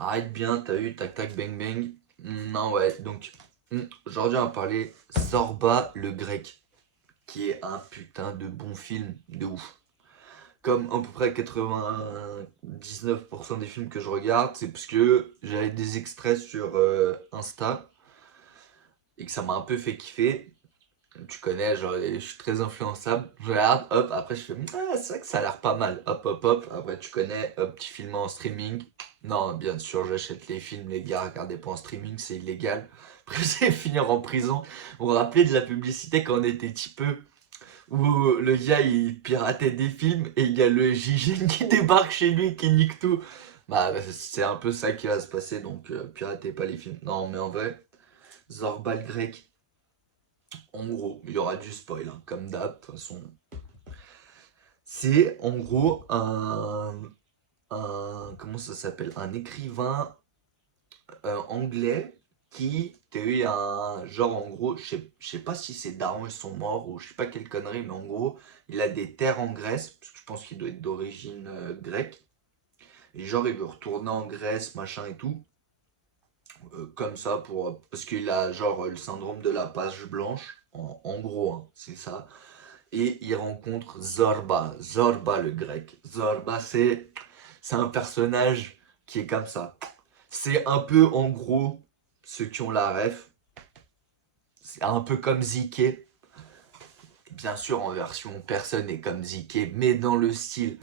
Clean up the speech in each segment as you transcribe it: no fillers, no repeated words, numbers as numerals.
Arrête bien, t'as eu, tac tac, bang bang. Non, ouais, donc, aujourd'hui on va parler Zorba le Grec, qui est un putain de bon film de ouf. Comme à peu près 99% des films que je regarde, c'est parce que j'avais des extraits sur Insta et que ça m'a un peu fait kiffer. Tu connais, genre, je suis très influençable. Je regarde, hop, après je fais, ah, c'est vrai que ça a l'air pas mal. Hop, hop, hop. Après, tu connais, hop, petit film en streaming. Non, bien sûr, j'achète les films, les gars, regardez pas en streaming, c'est illégal. Après, vous allez finir en prison. Vous vous rappelez de la publicité quand on était petit peu, où le gars il piratait des films et il y a le GIGN qui débarque chez lui qui nique tout. Bah, c'est un peu ça qui va se passer, donc piratez pas les films. Non, mais en vrai, Zorba le grec. En gros, il y aura du spoil, hein, comme d'hab, de toute façon. C'est en gros comment ça s'appelle? Un écrivain anglais qui, t'as eu un genre en gros, je sais pas si ses darons ils sont morts ou je sais pas quelle connerie, mais en gros, il a des terres en Grèce, parce que je pense qu'il doit être d'origine grecque. Et genre, il veut retourner en Grèce, machin et tout. Comme ça, parce qu'il a genre le syndrome de la page blanche, en gros, hein, c'est ça. Et il rencontre Zorba, Zorba le grec. Zorba, c'est un personnage qui est comme ça. C'est un peu en gros, ceux qui ont la ref, c'est un peu comme Zike. Bien sûr, en version personne n'est comme Zike, mais dans le style,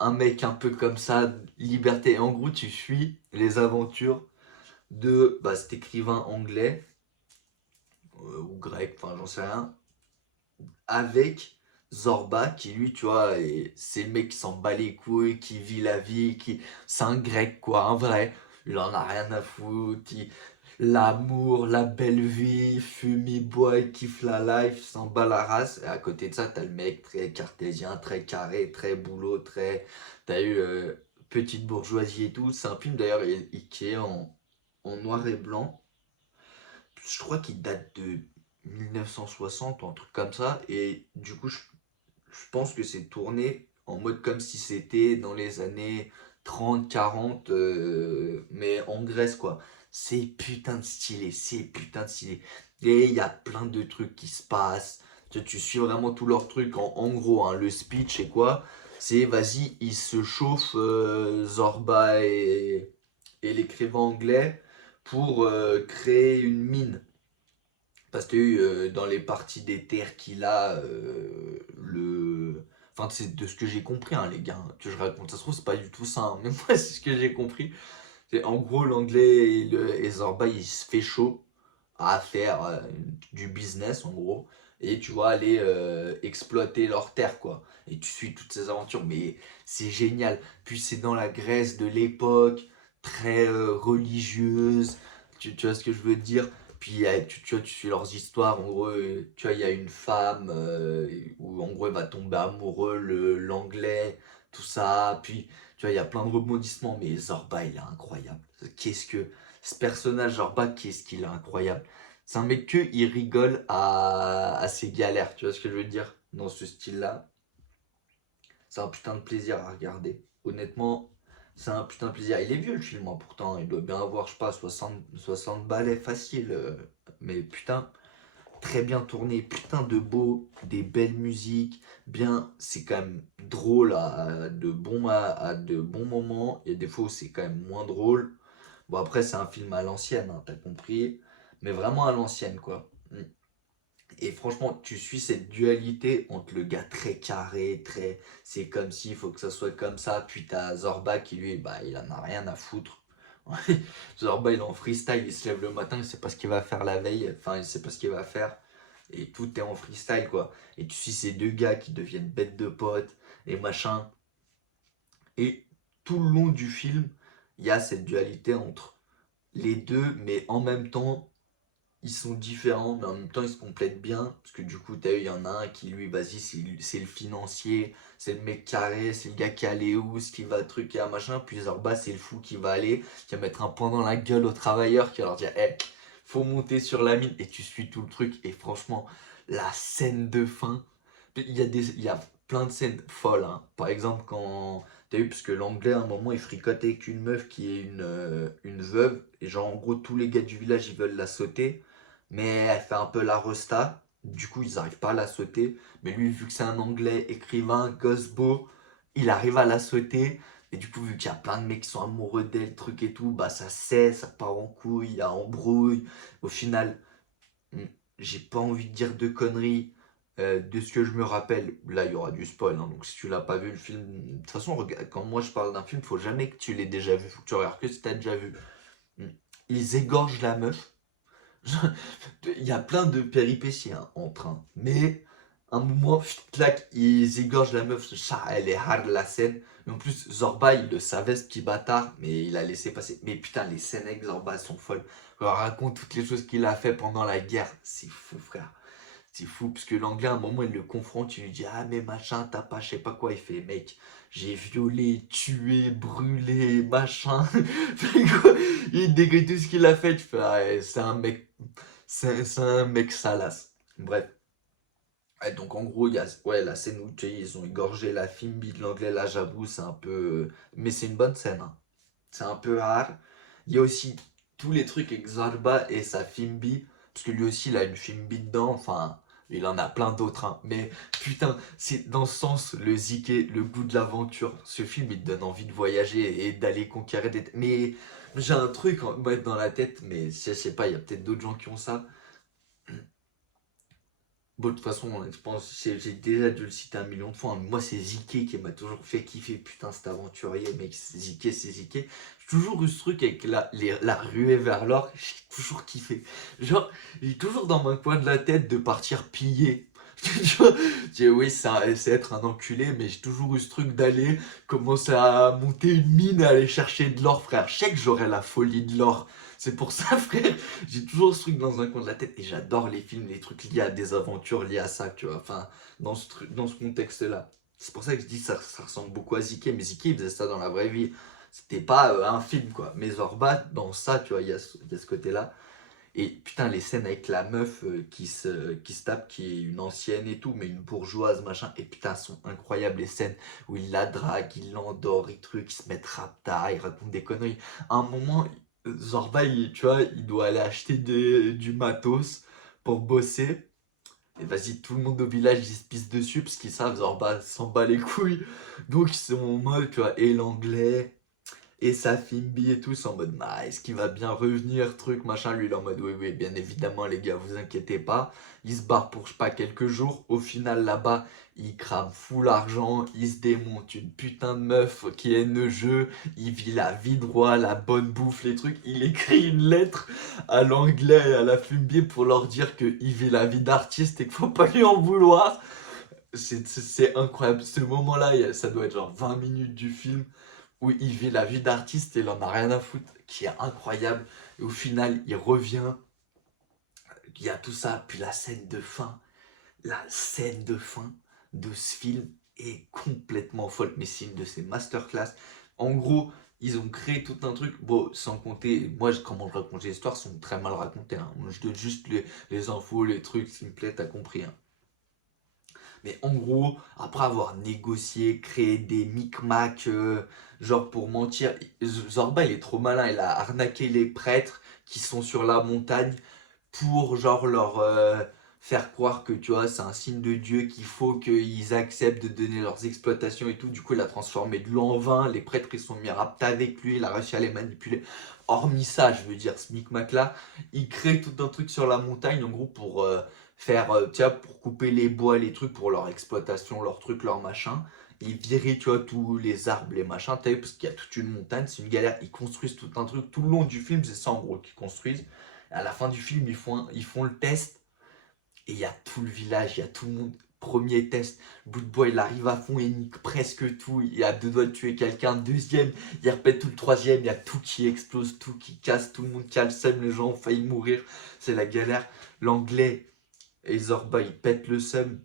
un mec un peu comme ça, liberté. Et en gros, tu suis les aventures de cet écrivain anglais, ou grec, enfin j'en sais rien, avec Zorba qui lui tu vois c'est le mec qui s'en bat les couilles, qui vit la vie, qui c'est un grec quoi, un vrai, il en a rien à foutre, l'amour, la belle vie, fume, il boit, il kiffe la life, il s'en bat la race. Et à côté de ça t'as le mec très cartésien, très carré, très boulot, très t'as eu petite bourgeoisie et tout. C'est un film d'ailleurs qui est en noir et blanc, je crois qu'il date de 1960 ou un truc comme ça. Et du coup, je pense que c'est tourné en mode comme si c'était dans les années 30, 40, mais en Grèce, quoi. C'est putain de stylé, c'est putain de stylé. Et il y a plein de trucs qui se passent. Tu suis vraiment tous leurs trucs. En gros, hein, le speech, c'est quoi? C'est vas-y, ils se chauffent, Zorba et l'écrivain anglais, pour créer une mine. Parce que dans les parties des terres qu'il a, enfin, c'est de ce que j'ai compris, hein, les gars, hein, que je raconte. Ça se trouve, c'est pas du tout ça, hein, mais moi, c'est ce que j'ai compris. C'est en gros, l'anglais et Zorba, il se fait chaud à faire du business, en gros. Et tu vois, aller exploiter leurs terres, quoi. Et tu suis toutes ces aventures, mais c'est génial. Puis c'est dans la Grèce de l'époque, très religieuse. Tu vois ce que je veux dire? Puis tu vois, tu suis leurs histoires. En gros, tu vois, il y a une femme où en gros, elle va tomber amoureux, l'anglais, tout ça. Puis, tu vois, il y a plein de rebondissements. Mais Zorba, il est incroyable. Qu'est-ce que. Ce personnage, Zorba, qu'est-ce qu'il est incroyable. C'est un mec que il rigole à ses galères. Tu vois ce que je veux dire? Dans ce style-là. C'est un putain de plaisir à regarder. Honnêtement, c'est un putain de plaisir. Il est vieux le film, hein, pourtant. Il doit bien avoir, je sais pas, 60 balais facile. Mais putain, très bien tourné. Putain de beau. Des belles musiques. Bien, c'est quand même drôle à de bons moments. Il y a des fois où c'est quand même moins drôle. Bon, après, c'est un film à l'ancienne, hein, t'as compris. Mais vraiment à l'ancienne, quoi. Et franchement, tu suis cette dualité entre le gars très carré, très. C'est comme s'il faut que ça soit comme ça. Puis t'as Zorba qui lui, bah, il en a rien à foutre. Zorba, il est en freestyle, il se lève le matin, il sait pas ce qu'il va faire la veille. Enfin, il sait pas ce qu'il va faire. Et tout est en freestyle, quoi. Et tu suis ces deux gars qui deviennent bêtes de potes et machin. Et tout le long du film, il y a cette dualité entre les deux, mais en même temps, ils sont différents, mais en même temps ils se complètent bien. Parce que du coup, t'as eu, il y en a un qui lui, vas-y, c'est le financier, c'est le mec carré, c'est le gars qui a les housses, qui va truc et un machin. Puis Zorba, c'est le fou qui va aller, qui va mettre un point dans la gueule aux travailleurs, qui va leur dire, faut monter sur la mine. Et tu suis tout le truc. Et franchement, la scène de fin, il y a plein de scènes folles, hein. Par exemple, quand T'as vu, parce que l'anglais, à un moment, il fricote avec une meuf qui est une veuve. Et genre, en gros, tous les gars du village, ils veulent la sauter. Mais elle fait un peu la resta. Du coup, ils n'arrivent pas à la sauter. Mais lui, vu que c'est un anglais, écrivain, gosse beau, il arrive à la sauter. Et du coup, vu qu'il y a plein de mecs qui sont amoureux d'elle, truc et tout, bah ça cesse, ça part en couille, il y a embrouille. Au final, hmm, j'ai pas envie de dire de conneries. De ce que je me rappelle, là il y aura du spoil, hein, donc si tu l'as pas vu le film, de toute façon, quand moi je parle d'un film, faut jamais que tu l'aies déjà vu, faut que tu regardes que si t'as déjà vu. Hmm. Ils égorgent la meuf. Il y a plein de péripéties hein, en train, mais un moment, clac, ils égorgent la meuf, ça, elle est hard la scène. Mais en plus, Zorba, il le savait, ce petit bâtard, mais il a laissé passer. Mais putain, les scènes avec Zorba sont folles. On raconte toutes les choses qu'il a fait pendant la guerre. C'est fou, frère. C'est fou, parce que l'anglais, à un moment, il le confronte, il lui dit ah, mais machin, t'as pas, je sais pas quoi. Il fait mec, j'ai violé, tué, brûlé, machin. Il décrit tout ce qu'il a fait. Tu fais ah, ouais, c'est un mec, c'est un mec salace. Bref. Ouais, donc en gros, il y a ouais, la scène où tu sais, ils ont égorgé la Fimbi de l'anglais, là j'avoue, c'est un peu. Mais c'est une bonne scène, hein. C'est un peu rare. Il y a aussi tous les trucs avec Zarba et sa Fimbi, parce que lui aussi il a une Fimbi dedans, enfin, il en a plein d'autres, hein. Mais putain, c'est dans ce sens, le ziké, le goût de l'aventure. Ce film il te donne envie de voyager et d'aller conquérir des. Mais j'ai un truc en moi, dans la tête, mais je sais pas, il y a peut-être d'autres gens qui ont ça. Bon, de toute façon, je pense j'ai déjà dû le citer un million de fois, hein. Moi, c'est Ziké qui m'a toujours fait kiffer. Putain, cet aventurier, mec, Ziké, c'est Ziké. J'ai toujours eu ce truc avec la ruée vers l'or. J'ai toujours kiffé. Genre, j'ai toujours dans mon coin de la tête de partir piller. Tu vois, oui, c'est être un enculé, mais j'ai toujours eu ce truc d'aller commencer à monter une mine et aller chercher de l'or, frère. Je sais que j'aurais la folie de l'or. C'est pour ça, frère. J'ai toujours ce truc dans un coin de la tête et j'adore les films, les trucs liés à des aventures, liés à ça, tu vois. Enfin, dans ce contexte-là. C'est pour ça que je dis que ça ressemble beaucoup à Ziké, mais Ziké il faisait ça dans la vraie vie. C'était pas un film, quoi. Mais Zorba, dans ça, tu vois, il y a ce côté-là. Et putain, les scènes avec la meuf qui se tape, qui est une ancienne et tout, mais une bourgeoise, machin. Et putain, sont incroyables les scènes où il la drague, il l'endort, il truc, il se met rapta, il raconte des conneries. À un moment, Zorba, tu vois, il doit aller acheter du matos pour bosser. Et vas-y, tout le monde au village, ils se pissent dessus parce qu'ils savent, Zorba s'en bat les couilles. Donc ils sont en mode, tu vois, et l'anglais et sa Fimbi et tout, c'est en mode, bah, est-ce qu'il va bien revenir, truc, machin. Lui, il est en mode, oui, oui, bien évidemment, les gars, vous inquiétez pas. Il se barre pour, je sais pas, quelques jours. Au final, là-bas, il crame full l'argent, il se démonte une putain de meuf qui aime le jeu. Il vit la vie de roi, la bonne bouffe, les trucs. Il écrit une lettre à l'anglais et à la Fimbi pour leur dire qu'il vit la vie d'artiste et qu'il faut pas lui en vouloir. C'est incroyable. Ce moment-là, ça doit être genre 20 minutes du film où il vit la vie d'artiste et il en a rien à foutre, qui est incroyable. Et au final, il revient, il y a tout ça, puis la scène de fin de ce film est complètement folle, mais c'est une de ces masterclass. En gros, ils ont créé tout un truc, bon, sans compter, moi, comment je raconte les histoires sont très mal racontées, hein. Moi, je donne juste les infos, les trucs, s'il me plaît, t'as compris, hein. Mais en gros, après avoir négocié, créé des micmacs, genre pour mentir, Zorba il est trop malin, il a arnaqué les prêtres qui sont sur la montagne pour genre leur faire croire que tu vois c'est un signe de Dieu qu'il faut qu'ils acceptent de donner leurs exploitations et tout. Du coup il a transformé de l'eau en vin, les prêtres ils sont mis à rapter avec lui, il a réussi à les manipuler. Hormis ça, je veux dire, ce micmac là, il crée tout un truc sur la montagne en gros pour faire, tu vois, pour couper les bois, les trucs pour leur exploitation, leurs trucs, leurs machins. Ils virent, tu vois, tous les arbres, les machins, t'as vu, parce qu'il y a toute une montagne, c'est une galère. Ils construisent tout un truc. Tout le long du film, c'est ça en gros qu'ils construisent. À la fin du film, ils font le test et il y a tout le village, il y a tout le monde. Premier test, Bout de Bois il arrive à fond, il nique presque tout. Il a deux doigts de tuer quelqu'un. Deuxième, il répète tout le troisième, il y a tout qui explose, tout qui casse, tout le monde qui a le seum, les gens ont failli mourir. C'est la galère. L'anglais et Zorba il pète le seum.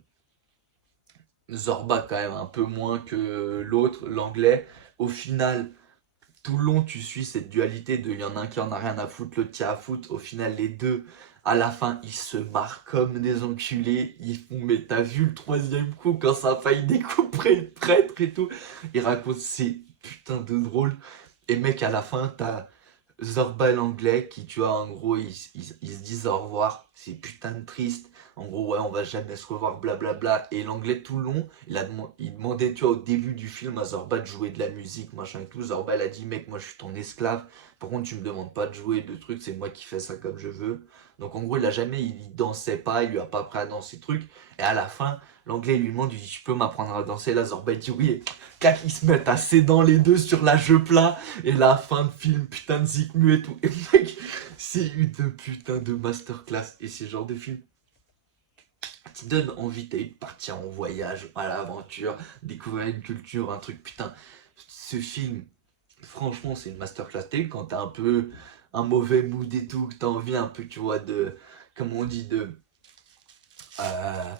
Zorba quand même un peu moins que l'autre, l'anglais. Au final, tout le long, tu suis cette dualité de il y en a un qui en a rien à foutre, l'autre qui a à foutre. Au final, les deux, à la fin, ils se marrent comme des enculés. Ils font, mais t'as vu le troisième coup quand ça a failli découper le prêtre et tout. Ils racontent ces putains de drôles. Et mec, à la fin, t'as Zorba l'anglais qui, tu vois, en gros, ils se disent au revoir. C'est putain de triste. En gros, ouais, on va jamais se revoir, blablabla. Et l'anglais, tout le long, il demandait, tu vois, au début du film à Zorba de jouer de la musique, machin et tout. Zorba, il a dit, mec, moi, je suis ton esclave. Par contre, tu me demandes pas de jouer de trucs, c'est moi qui fais ça comme je veux. Donc, en gros, il dansait pas, il lui a pas appris à danser truc. Et à la fin, l'anglais lui demande, il dit, tu peux m'apprendre à danser. Là, Zorba, il dit, oui. Et clac, ils se mettent à s'aidant les deux sur la jeu plat. Et la fin de film, putain de Zikmu et tout. Et mec, c'est une putain de masterclass. Et c'est le genre de film qui donne envie de partir en voyage, à l'aventure, découvrir une culture, un truc. Putain, ce film, franchement, c'est une masterclass. T'as vu quand t'as un peu un mauvais mood et tout, que t'as envie un peu, tu vois, comme on dit, euh,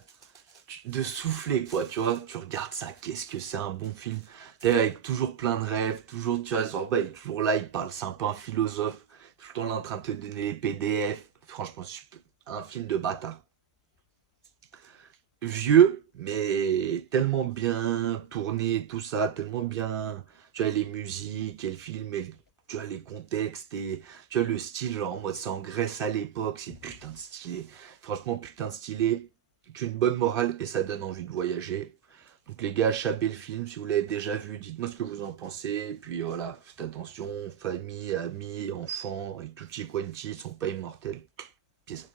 de souffler, quoi, tu vois. Tu regardes ça, qu'est-ce que c'est un bon film. T'es avec toujours plein de rêves, toujours, tu vois, Zorba, il est toujours là, il parle, c'est un peu un philosophe, tout le temps là en train de te donner les PDF. Franchement, super. Un film de bâtard. Vieux, mais tellement bien tourné, tout ça, tellement bien. Tu as les musiques et le film, et tu as les contextes et tu as le style, genre en mode c'est en Grèce à l'époque, c'est putain de stylé. Franchement, putain de stylé. Qu'une bonne morale et ça donne envie de voyager. Donc les gars, chabez le film, si vous l'avez déjà vu, dites-moi ce que vous en pensez. Et puis voilà, faites attention, famille, amis, enfants et tutti quanti sont pas immortels. Peace.